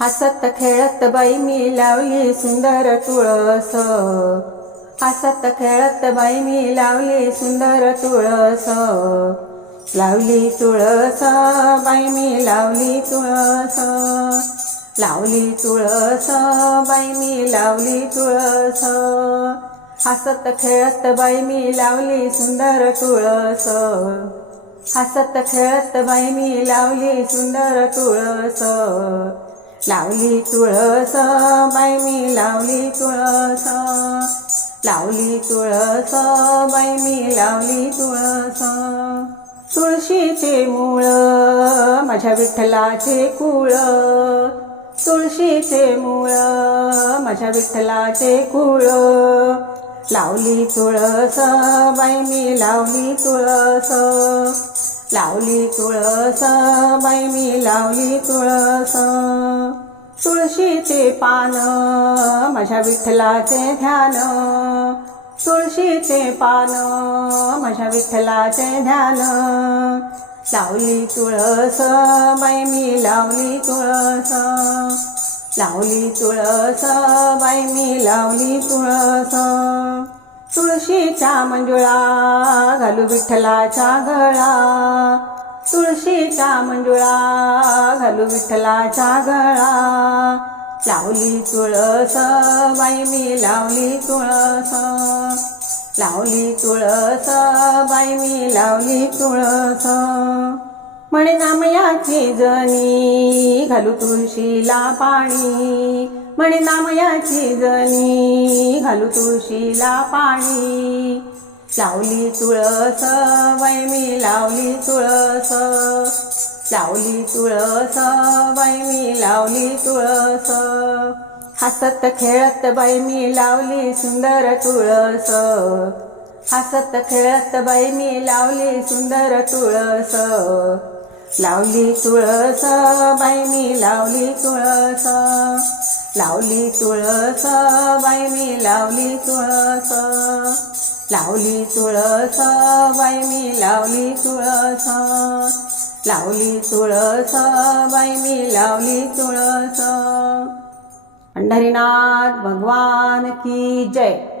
हसत खेळत बाई मी लावली सुंदर तुळस. हसत खेळत बाई मी लावली सुंदर तुळस. लावली तुळस बाई मी लावली तुळस. लावली तुळस बाई मी लावली तुळस. हसत खेळत बाई मी लावली सुंदर तुळस. हसत खेळत बाई मी लावली सुंदर तुळस. लावली तुळस बाई मी लावली तुळस. लावली तुळस बाई मी लावली तुळस. तुळशीचे मूळ माझ्या विठ्ठलाचे कुळ. तुळशीचे मूळ माझ्या विठ्ठलाचे कुळ. लावली तुळस बाई मी लावली तुळस. लावली तुळस बाई मी लावली तुळस. तुळशीचे पान माझ्या विठ्ठलाचे ध्यान. तुळशीचे पान माझ्या विठ्ठलाचे ध्यान. लावली तुळस बाई मी लावली तुळस. लावली तुळस बाई मी लावली तुळस. तुळशीच्या मंजुळा घालू विठ्ठलाच्या गळा. तुळशीच्या मंजुळा घालू विठ्ठलाच्या गळा. लावली तुळस बाई मी लावली तुळस. लावली तुळस बाई मी लावली तुळस. म्हणे नामयाची जनी घालू तुळशीला पाणी. म्हणे नामयाची जनी घालू तुळशीला पाणी. लावली तुळस वै मी लावली तुळस. लावली तुळस वै मी लावली तुळस. हसत खेळत बाई मी लावली सुंदर तुळस. हसत खेळत बाई मी लावली सुंदर तुळस. लावली तुळस बाईनी लावली तुळस. लावली तुळस बाईनी लावली तुळस. लावली तुळस बाईनी लावली तुळस. लावली तुळस बाईनी लावली तुळस. पंढरीनाथ भगवान की जय.